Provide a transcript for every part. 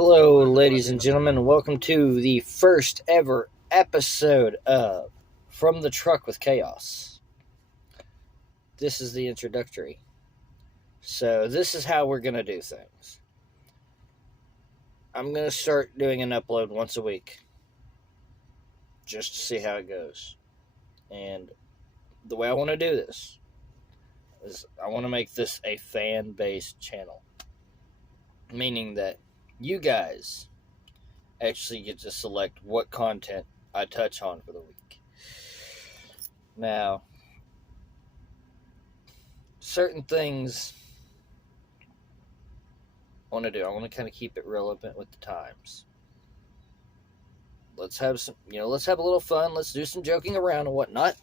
Hello, ladies and gentlemen, and welcome to the first ever episode of From the Truck with Chaos. This is the introductory. So, this is how we're going to do things. I'm going to start doing an upload once a week just to see how it goes. And the way I want to do this is I want to make this a fan based channel, meaning that you guys actually get to select what content I touch on for the week. Now, certain things I want to do. I want to kind of keep it relevant with the times. Let's have let's have a little fun. Let's do some joking around and whatnot.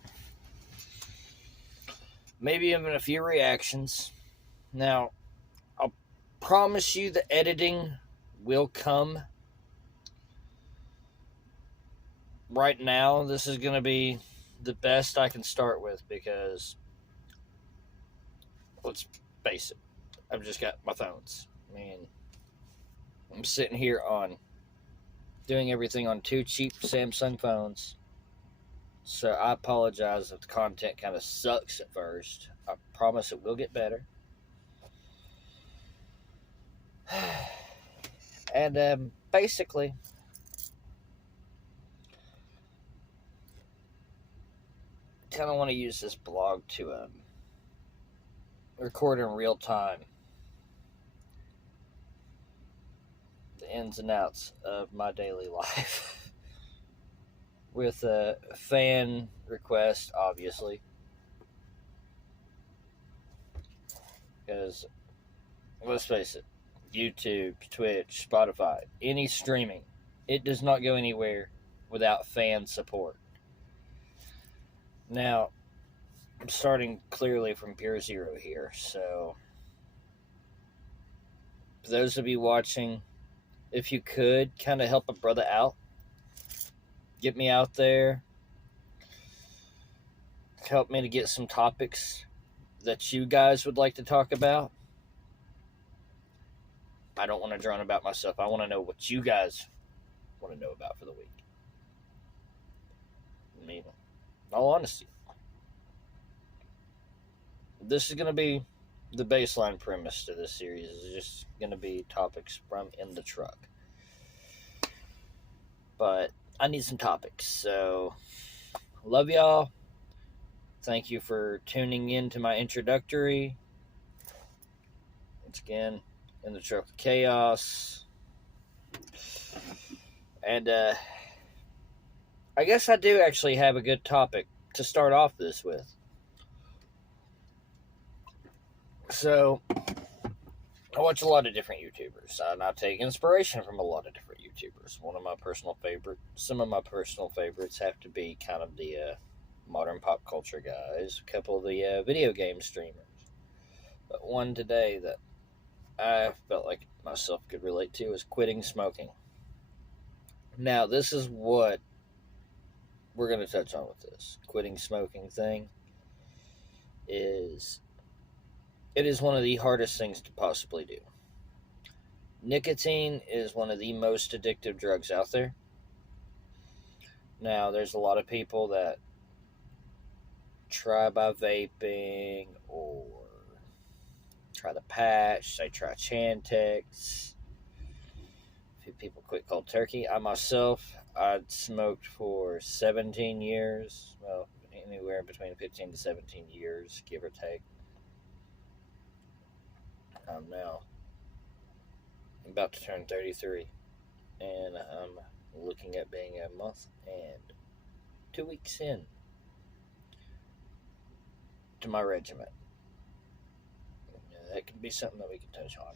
Maybe even a few reactions. Now, I'll promise you the editing will come. Right now, this is going to be the best I can start with because, let's face it, I've just got my phones. I mean, I'm sitting here doing everything on two cheap Samsung phones. So I apologize if the content kind of sucks at first. I promise it will get better. And basically, kind of want to use this blog to record in real time the ins and outs of my daily life with a fan request, obviously, because let's face it, YouTube, Twitch, Spotify, any streaming, it does not go anywhere without fan support. Now, I'm starting clearly from pure zero here, so for those of you watching, if you could kind of help a brother out, get me out there, help me to get some topics that you guys would like to talk about. I don't want to drone about myself. I want to know what you guys want to know about for the week. I mean, in all honesty, this is going to be the baseline premise to this series. Is just going to be topics from in the truck. But I need some topics, so love y'all. Thank you for tuning in to my introductory. Once again, in the truck with Chaos. And I guess I do actually have a good topic to start off this with. So, I watch a lot of different YouTubers, and I take inspiration from a lot of different YouTubers. Some of my personal favorites have to be kind of the modern pop culture guys, a couple of the video game streamers. But one today that I felt like myself could relate to is quitting smoking. Now, this is what we're going to touch on with this. Quitting smoking thing is one of the hardest things to possibly do. Nicotine is one of the most addictive drugs out there. Now, there's a lot of people that try by vaping or try the patch. They try Chantix. A few people quit cold turkey. I myself, I'd smoked for 17 years. Well, anywhere between 15 to 17 years, give or take. I'm now about to turn 33, and I'm looking at being a month and 2 weeks in to my regiment. That can be something that we can touch on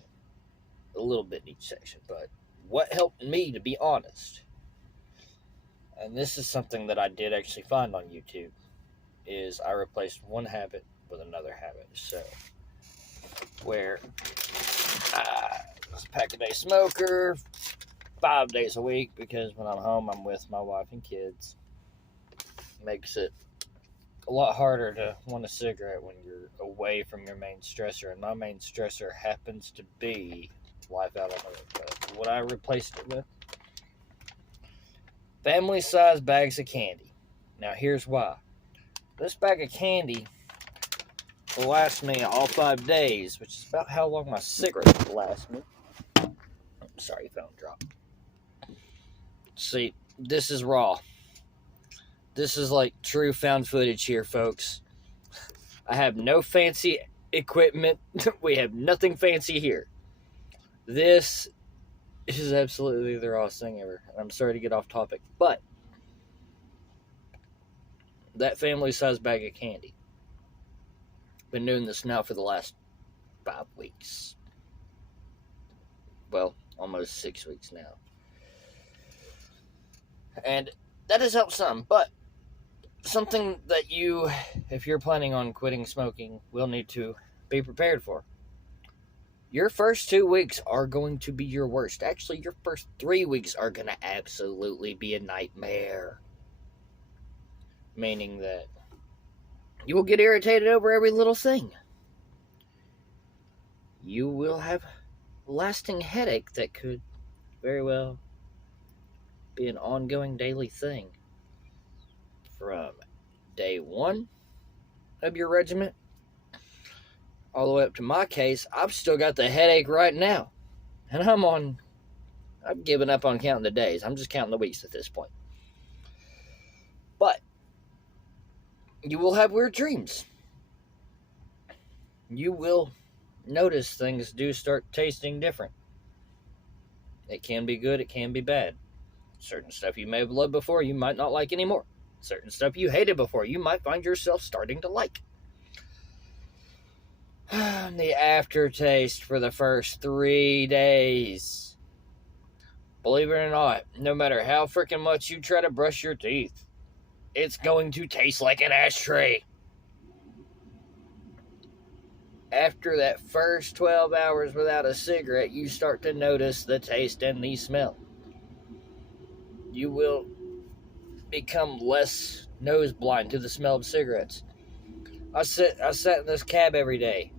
a little bit in each section, but what helped me, to be honest, and this is something that I did actually find on YouTube, is I replaced one habit with another habit. So, where I was a pack-a-day smoker 5 days a week, because when I'm home, I'm with my wife and kids. Makes it a lot harder to want a cigarette when you're away from your main stressor, and my main stressor happens to be life out of it. But what I replaced it with? Family-sized bags of candy. Now, here's why. This bag of candy will last me all 5 days, which is about how long my cigarettes will last me. Sorry, phone dropped. See, this is raw. This is like true found footage here, folks. I have no fancy equipment. We have nothing fancy here. This is absolutely the rawest thing ever. I'm sorry to get off topic, but that family-sized bag of candy. Been doing this now for the last 5 weeks. Well, almost 6 weeks now. And that has helped some, but something that you, if you're planning on quitting smoking, will need to be prepared for. Your first 2 weeks are going to be your worst. Actually, your first 3 weeks are going to absolutely be a nightmare. Meaning that you will get irritated over every little thing. You will have a lasting headache that could very well be an ongoing daily thing. From day 1 of your regiment all the way up to my case, I've still got the headache right now. And I've given up on counting the days. I'm just counting the weeks at this point. But you will have weird dreams. You will notice things do start tasting different. It can be good, it can be bad. Certain stuff you may have loved before, you might not like anymore. Certain stuff you hated before, you might find yourself starting to like. The aftertaste for the first 3 days. Believe it or not, no matter how freaking much you try to brush your teeth, it's going to taste like an ashtray. After that first 12 hours without a cigarette, you start to notice the taste and the smell. You will become less nose blind to the smell of cigarettes. I sat in this cab every day,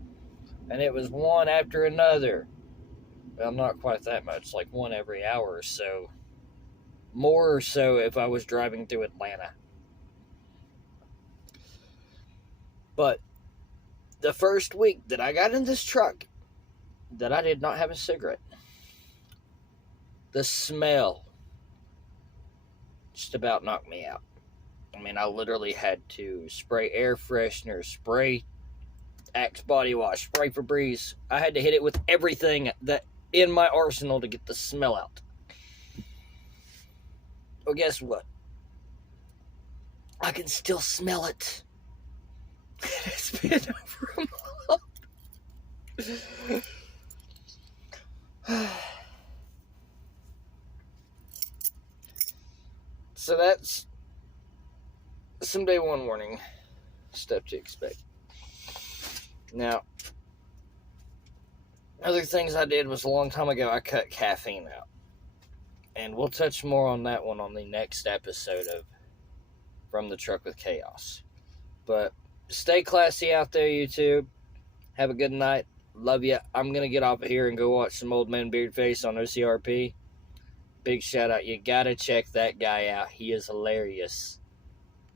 and it was one after another. Well, not quite that much, like one every hour or so. More or so if I was driving through Atlanta. But the first week that I got in this truck, that I did not have a cigarette, the smell just about knocked me out. I mean, I literally had to spray air freshener, spray Axe body wash, spray Febreze. I had to hit it with everything that in my arsenal to get the smell out. Well, guess what? I can still smell it. It's been over a month. So that's some day one warning stuff to expect. Now, other things I did was a long time ago, I cut caffeine out. And we'll touch more on that one on the next episode of From the Truck with Chaos. But stay classy out there, YouTube. Have a good night. Love ya. I'm going to get off of here and go watch some Old Man Beardface on OCRP. Big shout out. You got to check that guy out. He is hilarious.